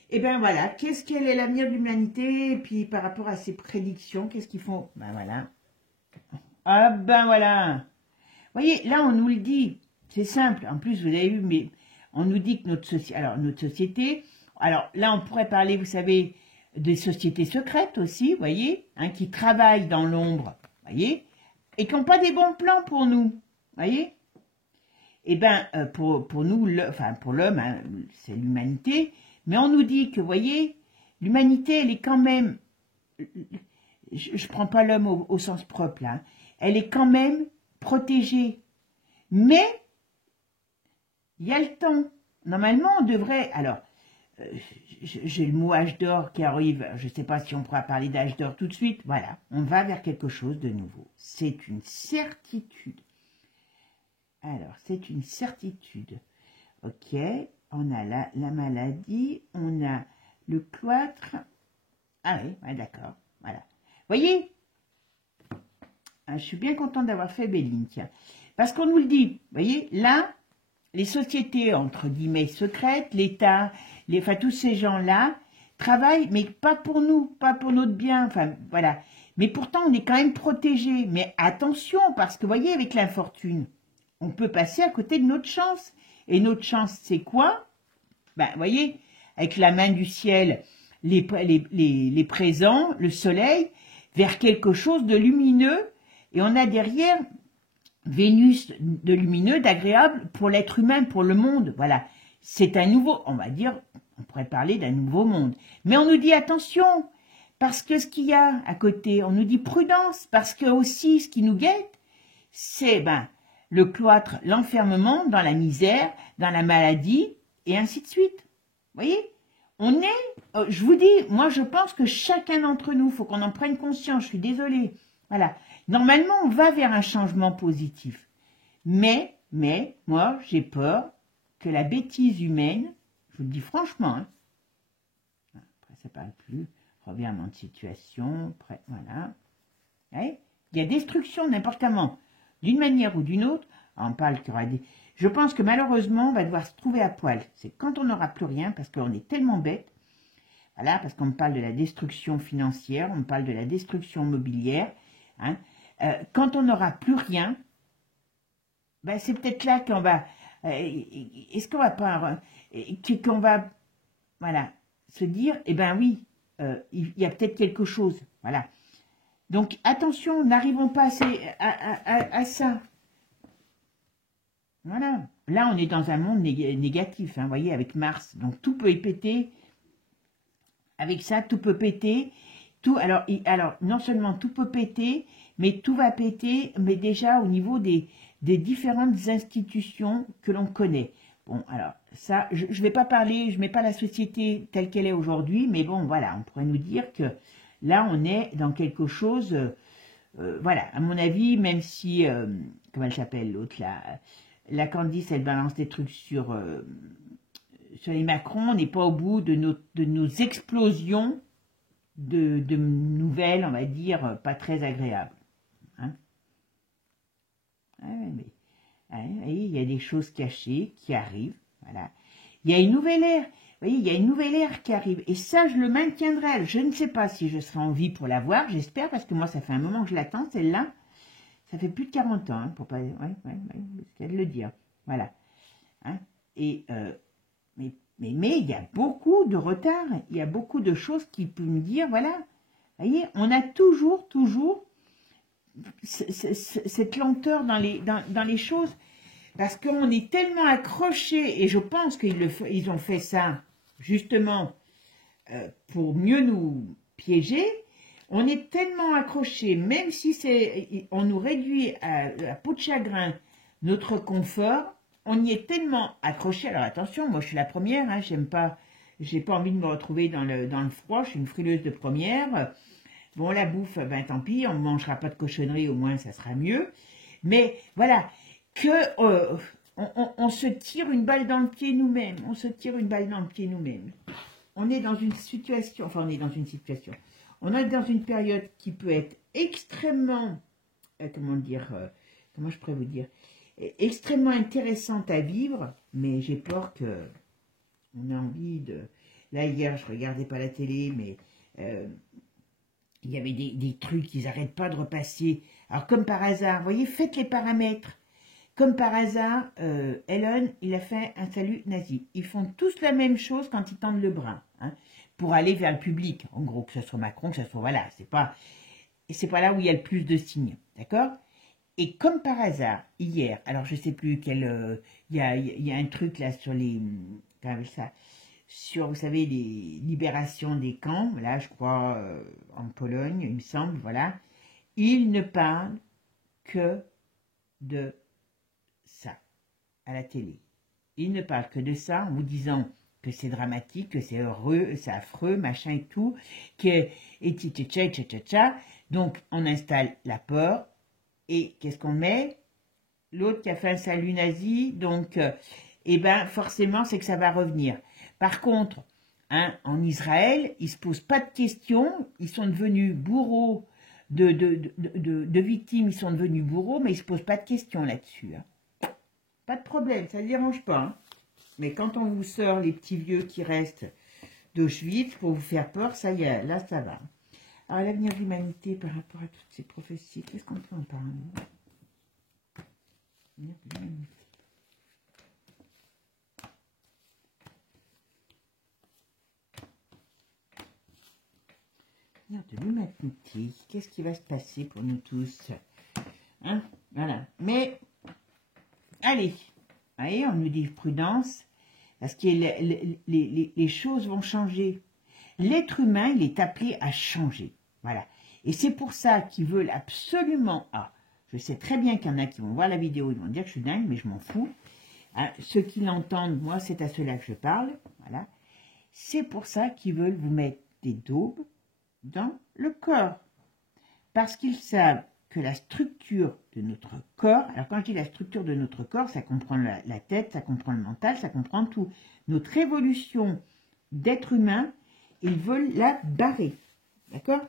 et ben voilà, quel est l'avenir de l'humanité, et puis par rapport à ces prédictions, qu'est-ce qu'ils font? Ben voilà. Ah ben voilà. Vous voyez, là on nous le dit, c'est simple. En plus, vous avez vu, mais on nous dit que notre société, alors là on pourrait parler, vous savez, des sociétés secrètes aussi, vous voyez, hein, qui travaillent dans l'ombre, vous voyez, et qui n'ont pas des bons plans pour nous, vous voyez. Eh bien, pour nous, enfin pour l'homme, hein, c'est l'humanité, mais on nous dit que, vous voyez, l'humanité, elle est quand même, je ne prends pas l'homme au sens propre, là, hein, elle est quand même protégée. Mais, il y a le temps. Normalement, on devrait, alors, j'ai le mot âge d'or qui arrive, je ne sais pas si on pourra parler d'âge d'or tout de suite, voilà, on va vers quelque chose de nouveau. C'est une certitude. Alors, c'est une certitude. Ok, on a la maladie, on a le cloître. Ah oui, ouais, d'accord, voilà. Vous voyez, je suis bien contente d'avoir fait Béline, tiens. Parce qu'on nous le dit, vous voyez, là, les sociétés, entre guillemets, secrètes, l'État, enfin, tous ces gens-là, travaillent, mais pas pour nous, pas pour notre bien, enfin, voilà. Mais pourtant, on est quand même protégés. Mais attention, parce que, vous voyez, avec l'infortune, on peut passer à côté de notre chance. Et notre chance, c'est quoi? Ben, vous voyez, avec la main du ciel, les présents, le soleil, vers quelque chose de lumineux. Et on a derrière Vénus de lumineux, d'agréable pour l'être humain, pour le monde. Voilà, c'est un nouveau, on va dire, on pourrait parler d'un nouveau monde. Mais on nous dit attention, parce que ce qu'il y a à côté, on nous dit prudence, parce que aussi ce qui nous guette, c'est le cloître, l'enfermement dans la misère, dans la maladie, et ainsi de suite. Vous voyez, on est, je vous dis, moi je pense que chacun d'entre nous, il faut qu'on en prenne conscience, je suis désolée. Voilà, normalement on va vers un changement positif. Mais moi j'ai peur que la bêtise humaine, je vous le dis franchement, hein, après ça parle plus, revirement de situation, voilà. Ouais, il y a destruction n'importe comment. D'une manière ou d'une autre, on parle qu'il y aura des... Je pense que malheureusement, on va devoir se trouver à poil. C'est quand on n'aura plus rien, parce qu'on est tellement bête. Voilà, parce qu'on parle de la destruction financière, on parle de la destruction mobilière. Hein. Quand on n'aura plus rien, c'est peut-être là qu'on va... Est-ce qu'on va pas... qu'on va, voilà, se dire, eh ben oui, il y a peut-être quelque chose. Voilà. Donc, attention, n'arrivons pas à ça. Voilà. Là, on est dans un monde négatif, hein, vous voyez, avec Mars. Donc, tout peut y péter. Avec ça, tout peut péter. Tout, alors, non seulement tout peut péter, mais tout va péter, mais déjà au niveau des différentes institutions que l'on connaît. Bon, alors, ça, je ne vais pas parler, je ne mets pas la société telle qu'elle est aujourd'hui, mais bon, voilà, on pourrait nous dire que là, on est dans quelque chose, voilà, à mon avis, même si, comment elle s'appelle, l'autre, la Candice, elle balance des trucs sur les Macron, on n'est pas au bout de nos explosions de nouvelles, on va dire, pas très agréables. Hein, mais, il y a des choses cachées qui arrivent, voilà. Il y a une nouvelle ère. Vous voyez, il y a une nouvelle ère qui arrive. Et ça, je le maintiendrai. Je ne sais pas si je serai en vie pour la voir. J'espère, parce que moi, ça fait un moment que je l'attends, celle-là. Ça fait plus de 40 ans, hein, pour pas... Ouais, c'est qu'à le dire. Voilà. Hein, et, mais il y a beaucoup de retard. Il y a beaucoup de choses qui peuvent me dire, voilà. Vous voyez, on a toujours cette lenteur dans les choses. Parce qu'on est tellement accrochés, et je pense qu'ils ont fait ça justement pour mieux nous piéger. On est tellement accrochés, même si on nous réduit à peau de chagrin notre confort, on y est tellement accrochés. Alors attention, moi je suis la première, hein, j'ai pas envie de me retrouver dans le froid, je suis une frileuse de première. Bon, la bouffe, tant pis, on ne mangera pas de cochonnerie, au moins ça sera mieux. Mais voilà, que on se tire une balle dans le pied nous-mêmes. On se tire une balle dans le pied nous-mêmes. On est dans une situation, enfin on est dans une situation, on est dans une période qui peut être extrêmement, comment dire, comment je pourrais vous dire, extrêmement intéressante à vivre, mais j'ai peur que on a envie de... Là hier, je regardais pas la télé, mais il y avait des trucs, ils n'arrêtent pas de repasser. Alors comme par hasard, vous voyez, faites les paramètres. Comme par hasard, Elon, il a fait un salut nazi. Ils font tous la même chose quand ils tendent le bras, hein, pour aller vers le public. En gros, que ce soit Macron, que ce soit... Voilà, c'est pas là où il y a le plus de signes, d'accord? Et comme par hasard, hier, alors je sais plus quel... Il y a un truc là sur les... Comment on appelle ça? Sur, vous savez, les libérations des camps, là, je crois, en Pologne, il me semble, voilà. Il ne parle que de ça à la télé. Il ne parle que de ça en vous disant que c'est dramatique, que c'est heureux, c'est affreux, machin et tout, que et tcha tcha tcha tcha. Donc on installe la peur et qu'est-ce qu'on met? L'autre qui a fait un salut nazi, donc eh ben forcément c'est que ça va revenir. Par contre, hein, en Israël, ils se posent pas de questions, ils sont devenus bourreaux de victimes, ils sont devenus bourreaux, mais ils se posent pas de questions là-dessus. Hein. Pas de problème, ça ne dérange pas. Hein. Mais quand on vous sort les petits vieux qui restent d'Auschwitz pour vous faire peur, ça y est, là ça va. Alors l'avenir de l'humanité par rapport à toutes ces prophéties, qu'est-ce qu'on peut en parler? L'avenir de l'humanité. L'avenir de l'humanité, qu'est-ce qui va se passer pour nous tous? Hein, voilà, mais... Allez, vous voyez, on nous dit prudence, parce que les choses vont changer. L'être humain, il est appelé à changer. Voilà. Et c'est pour ça qu'ils veulent absolument... Ah, je sais très bien qu'il y en a qui vont voir la vidéo, ils vont dire que je suis dingue, mais je m'en fous. Hein, ceux qui l'entendent, moi, c'est à ceux-là que je parle. Voilà. C'est pour ça qu'ils veulent vous mettre des daubes dans le corps. Parce qu'ils savent que la structure de notre corps, alors quand je dis la structure de notre corps, ça comprend la tête, ça comprend le mental, ça comprend tout. Notre évolution d'être humain, ils veulent la barrer. D'accord?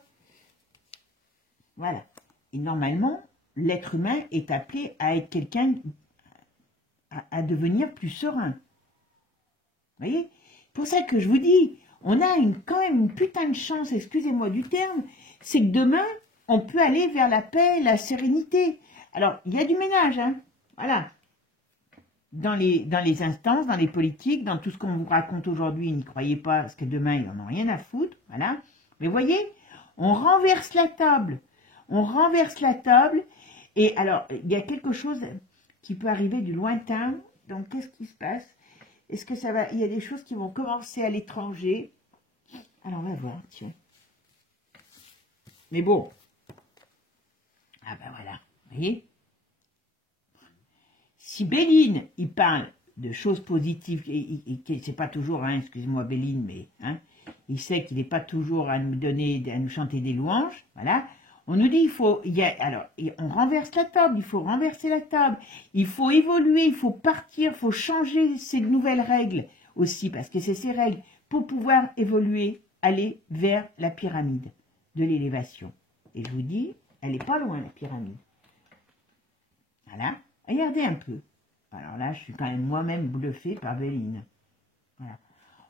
Voilà. Et normalement, l'être humain est appelé à être quelqu'un, à devenir plus serein. Vous voyez? Pour ça que je vous dis, on a quand même une putain de chance, excusez-moi du terme, c'est que demain, on peut aller vers la paix, la sérénité. Alors, il y a du ménage, hein. Voilà. Dans les instances, dans les politiques, dans tout ce qu'on vous raconte aujourd'hui, n'y croyez pas, parce que demain, ils n'en ont rien à foutre. Voilà. Mais voyez, on renverse la table. On renverse la table. Et alors, il y a quelque chose qui peut arriver du lointain. Donc, qu'est-ce qui se passe? Est-ce que ça va... Il y a des choses qui vont commencer à l'étranger. Alors, on va voir, tiens. Mais bon... Ah ben voilà, vous voyez? Si Béline, il parle de choses positives, et c'est pas toujours, hein, excusez-moi Béline, mais hein, il sait qu'il n'est pas toujours à nous donner, à nous chanter des louanges, voilà. On nous dit, alors, on renverse la table, il faut renverser la table, il faut évoluer, il faut partir, il faut changer ces nouvelles règles aussi, parce que c'est ces règles pour pouvoir évoluer, aller vers la pyramide de l'élévation. Et je vous dis, elle n'est pas loin, la pyramide. Voilà. Regardez un peu. Alors là, je suis quand même moi-même bluffée par Béline. Voilà.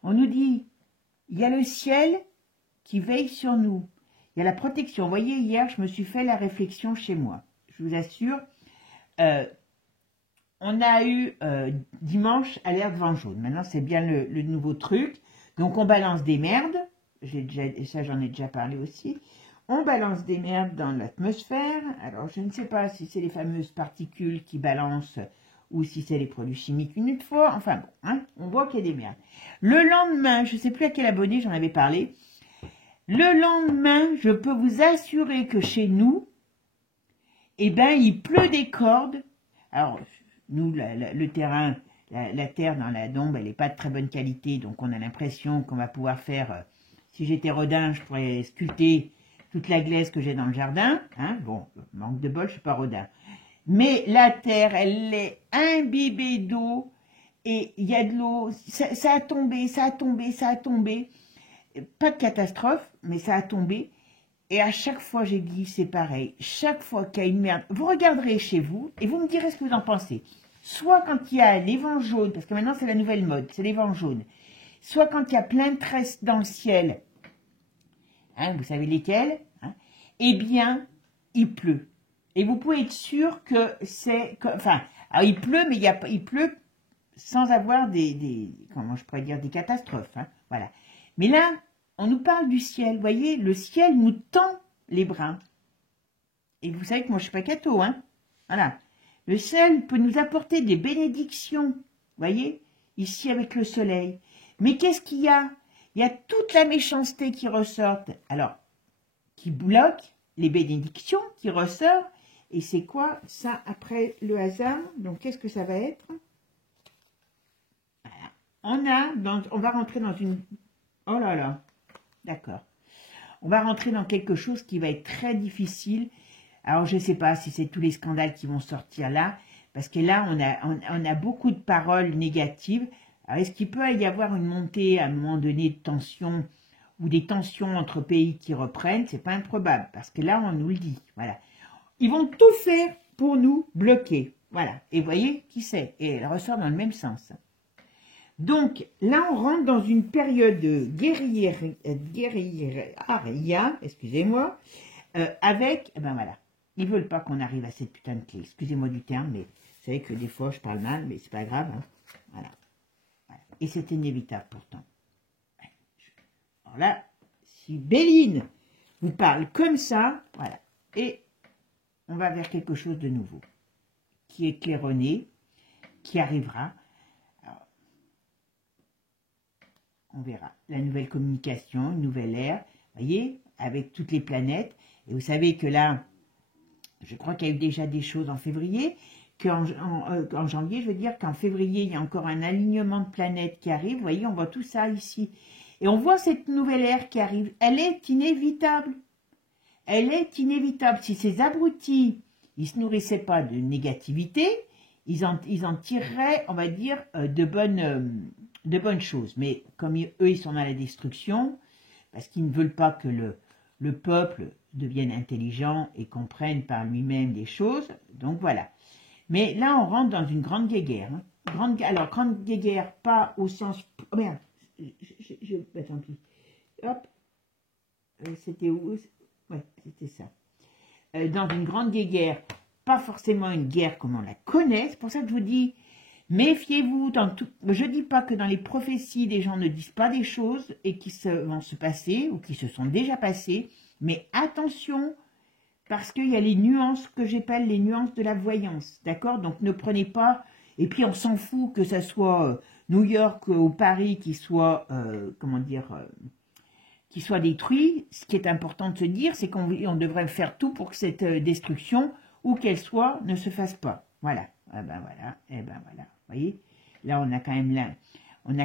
On nous dit, il y a le ciel qui veille sur nous. Il y a la protection. Vous voyez, hier, je me suis fait la réflexion chez moi. Je vous assure, on a eu dimanche alerte vent jaune. Maintenant, c'est bien le nouveau truc. Donc, on balance des merdes. Et ça, j'en ai déjà parlé aussi. On balance des merdes dans l'atmosphère. Alors, je ne sais pas si c'est les fameuses particules qui balancent ou si c'est les produits chimiques une fois. Enfin bon, hein, on voit qu'il y a des merdes. Le lendemain, je ne sais plus à quel abonné j'en avais parlé. Le lendemain, je peux vous assurer que chez nous, eh ben, il pleut des cordes. Alors, nous, le terrain, la terre dans la dombe, elle n'est pas de très bonne qualité. Donc, on a l'impression qu'on va pouvoir faire... si j'étais Rodin, je pourrais sculpter toute la glaise que j'ai dans le jardin. Hein, bon, manque de bol, je ne suis pas Rodin. Mais la terre, elle est imbibée d'eau et il y a de l'eau. Ça a tombé, ça a tombé, ça a tombé. Pas de catastrophe, mais ça a tombé. Et à chaque fois, j'ai dit, c'est pareil. Chaque fois qu'il y a une merde, vous regarderez chez vous et vous me direz ce que vous en pensez. Soit quand il y a les vents jaunes, parce que maintenant c'est la nouvelle mode, c'est les vents jaunes. Soit quand il y a plein de tresses dans le ciel, hein, vous savez lesquels, hein, eh bien, il pleut. Et vous pouvez être sûr que c'est... Enfin, alors il pleut, mais il pleut sans avoir comment je pourrais dire, des catastrophes. Hein, voilà. Mais là, on nous parle du ciel. Vous voyez, le ciel nous tend les bras. Et vous savez que moi, je ne suis pas catho. Hein, voilà. Le ciel peut nous apporter des bénédictions. Vous voyez, ici avec le soleil. Mais qu'est-ce qu'il y a? Il y a toute la méchanceté qui ressort. Alors, qui bloque les bénédictions, qui ressort. Et c'est quoi ça après le hasard? Donc, qu'est-ce que ça va être? Voilà. On va rentrer dans une... Oh là là, d'accord. On va rentrer dans quelque chose qui va être très difficile. Alors, je ne sais pas si c'est tous les scandales qui vont sortir là, parce que là, on a beaucoup de paroles négatives. Alors, est-ce qu'il peut y avoir une montée à un moment donné de tension ou des tensions entre pays qui reprennent? C'est pas improbable, parce que là, on nous le dit. Voilà. Ils vont tout faire pour nous bloquer. Voilà. Et vous voyez qui c'est? Et elle ressort dans le même sens. Donc, là, on rentre dans une période de guerrière, excusez-moi, avec, ben voilà, ils veulent pas qu'on arrive à cette putain de clé. Excusez-moi du terme, mais vous savez que des fois, je parle mal, mais c'est pas grave. Hein. Voilà. Voilà. Et c'est inévitable, pourtant. Alors là, si Béline vous parle comme ça, voilà, et on va vers quelque chose de nouveau, qui est claironné, qui arrivera. On verra. La nouvelle communication, une nouvelle ère, voyez, avec toutes les planètes. Et vous savez que là, je crois qu'il y a eu déjà des choses en février, en janvier, je veux dire qu'en février, il y a encore un alignement de planètes qui arrive. Vous voyez, on voit tout ça ici. Et on voit cette nouvelle ère qui arrive. Elle est inévitable. Elle est inévitable. Si ces abrutis, ils ne se nourrissaient pas de négativité, ils en tireraient, on va dire, de bonnes choses. Mais comme eux, ils sont dans la destruction, parce qu'ils ne veulent pas que le peuple devienne intelligent et comprenne par lui-même des choses. Donc voilà. Mais là, on rentre dans une grande guéguerre. Hein. Alors, grande guéguerre, pas au sens... Oh merde, tant pis. Hop. C'était où? Ouais, c'était ça. Dans une grande guéguerre, pas forcément une guerre comme on la connaît. C'est pour ça que je vous dis, méfiez-vous. Je ne dis pas que dans les prophéties, des gens ne disent pas des choses et qui vont se passer ou qui se sont déjà passées. Mais attention, parce qu'il y a les nuances que j'appelle les nuances de la voyance. D'accord? Donc ne prenez pas... Et puis on s'en fout que ça soit New York ou Paris qui soit, qui soit détruit. Ce qui est important de se dire, c'est qu'on devrait faire tout pour que cette destruction, où qu'elle soit, ne se fasse pas. Voilà. Eh ben voilà. Eh ben voilà. Vous voyez? Là, on a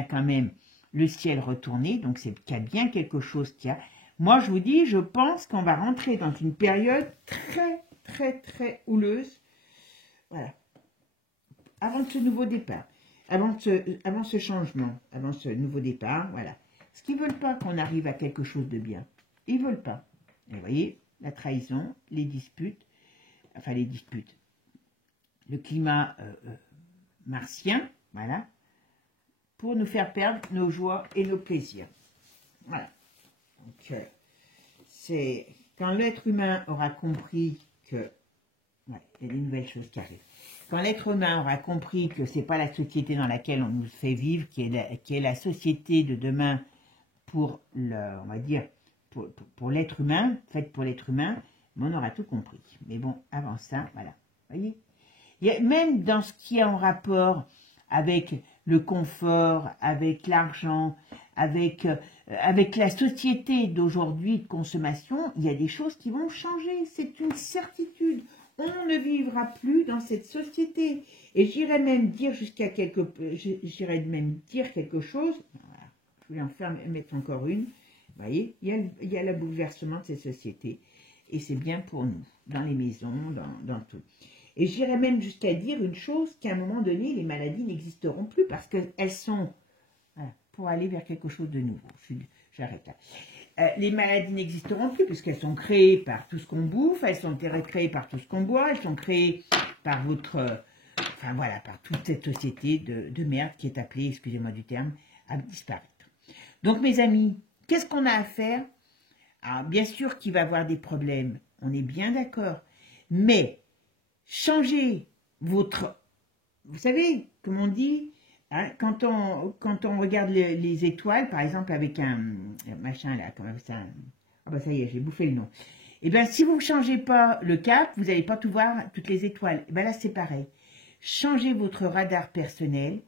quand même le ciel retourné. Donc, c'est qu'il y a bien quelque chose qui a... Moi, je vous dis, je pense qu'on va rentrer dans une période très, très, très houleuse. Voilà. Avant ce nouveau départ. Avant ce changement. Avant ce nouveau départ. Voilà. Parce qu'ils ne veulent pas qu'on arrive à quelque chose de bien. Ils ne veulent pas. Et vous voyez, la trahison, les disputes, le climat martien, voilà, pour nous faire perdre nos joies et nos plaisirs. Voilà. Donc, c'est quand l'être humain aura compris que... Ouais, il y a des nouvelles choses qui arrivent. Quand l'être humain aura compris que ce n'est pas la société dans laquelle on nous fait vivre, qui est la société de demain pour on va dire, pour l'être humain, faite pour l'être humain, on aura tout compris. Mais bon, avant ça, voilà. Vous voyez, même dans ce qui est en rapport avec le confort, avec l'argent, avec la société d'aujourd'hui de consommation, il y a des choses qui vont changer. C'est une certitude. On ne vivra plus dans cette société. Et j'irais même dire quelque chose. Voilà. Je vais mettre encore une. Vous voyez, il y a le bouleversement de ces sociétés. Et c'est bien pour nous, dans les maisons, dans tout. Et j'irais même jusqu'à dire une chose, qu'à un moment donné, les maladies n'existeront plus parce qu'elles sont, voilà, pour aller vers quelque chose de nouveau. J'arrête là. Les maladies n'existeront plus puisqu'elles sont créées par tout ce qu'on bouffe, elles sont créées par tout ce qu'on boit, elles sont créées par votre... enfin voilà, par toute cette société de merde qui est appelée, excusez-moi du terme, à disparaître. Donc mes amis, qu'est-ce qu'on a à faire? Alors bien sûr qu'il va y avoir des problèmes, on est bien d'accord, mais changez votre... Vous savez, comme on dit, hein, quand on regarde les étoiles, par exemple avec un machin là, comment ça... Ah bah ça y est, j'ai bouffé le nom. Et bien si vous ne changez pas le cap, vous n'allez pas tout voir, toutes les étoiles. Et bien là c'est pareil. Changez votre radar personnel,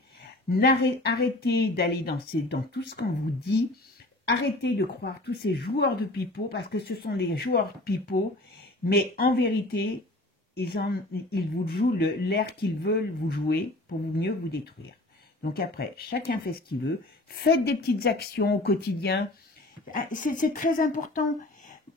arrêtez d'aller dans tout ce qu'on vous dit, arrêtez de croire tous ces joueurs de pipeau, parce que ce sont des joueurs de pipeau, mais en vérité, ils vous jouent l'air qu'ils veulent vous jouer pour mieux vous détruire. Donc après, chacun fait ce qu'il veut, faites des petites actions au quotidien, c'est très important.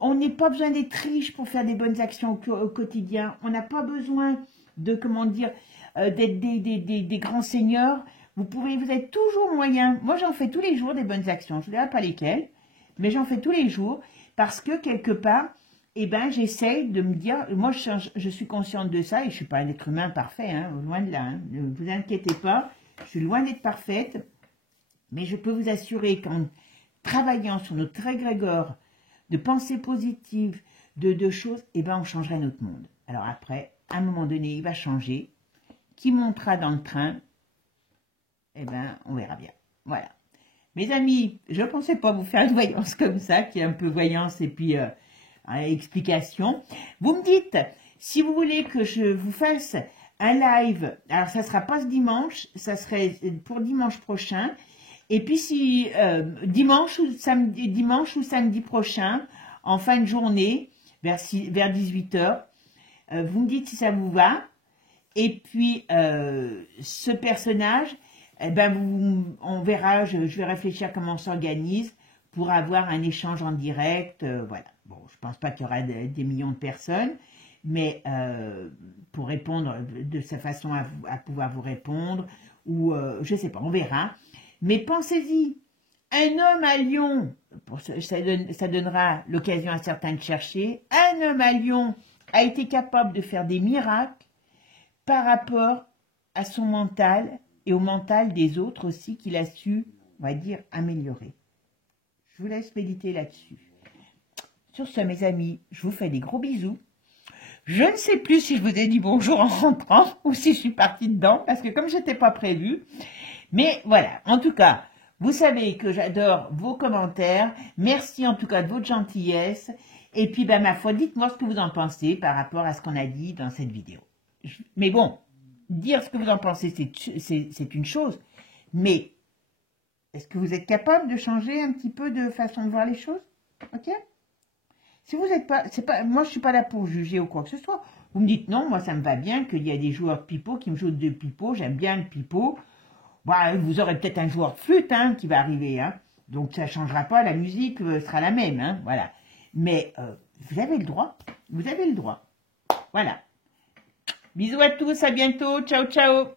On n'a pas besoin d'être riche pour faire des bonnes actions au quotidien, on n'a pas besoin de, comment dire, d'être des grands seigneurs. Vous êtes toujours moyen. Moi, j'en fais tous les jours des bonnes actions. Je ne dirai pas lesquelles, mais j'en fais tous les jours parce que quelque part, eh ben, j'essaye de me dire, moi, je suis consciente de ça et je ne suis pas un être humain parfait, hein, loin de là. Hein, ne vous inquiétez pas, je suis loin d'être parfaite, mais je peux vous assurer qu'en travaillant sur notre égrégore de pensées positives, de choses, eh ben, on changerait notre monde. Alors après, à un moment donné, il va changer. Qui montera dans le train? Eh ben, on verra bien. Voilà. Mes amis, je ne pensais pas vous faire une voyance comme ça, qui est un peu voyance et puis explication. Vous me dites, si vous voulez que je vous fasse un live, alors ça ne sera pas ce dimanche, ça serait pour dimanche prochain. Et puis si dimanche ou samedi prochain, en fin de journée, vers 18 h, vous me dites si ça vous va. Et puis, ce personnage, eh ben, on verra, je vais réfléchir comment on s'organise pour avoir un échange en direct. Voilà. Bon, je pense pas qu'il y aura des millions de personnes, mais pour répondre de sa façon à pouvoir vous répondre, ou je sais pas, on verra. Mais pensez-y, un homme à Lyon, ça donnera l'occasion à certains de chercher, un homme à Lyon a été capable de faire des miracles par rapport à son mental et au mental des autres aussi qu'il a su, on va dire, améliorer. Je vous laisse méditer là-dessus. Sur ce, mes amis, je vous fais des gros bisous. Je ne sais plus si je vous ai dit bonjour en rentrant ou si je suis partie dedans, parce que comme je n'étais pas prévue. Mais voilà, en tout cas, vous savez que j'adore vos commentaires. Merci en tout cas de votre gentillesse. Et puis, ben, ma foi, dites-moi ce que vous en pensez par rapport à ce qu'on a dit dans cette vidéo. Mais bon, dire ce que vous en pensez, c'est une chose. Mais est-ce que vous êtes capable de changer un petit peu de façon de voir les choses? Ok? Si vous n'êtes pas, moi je ne suis pas là pour juger ou quoi que ce soit. Vous me dites non, moi ça me va bien qu'il y a des joueurs de pipeau qui me jouent de pipeau, j'aime bien le pipeau. Bah, vous aurez peut-être un joueur de flûte hein, qui va arriver. Hein. Donc ça ne changera pas, la musique sera la même. Hein, voilà. Mais vous avez le droit. Vous avez le droit. Voilà. Bisous à tous, à bientôt. Ciao, ciao.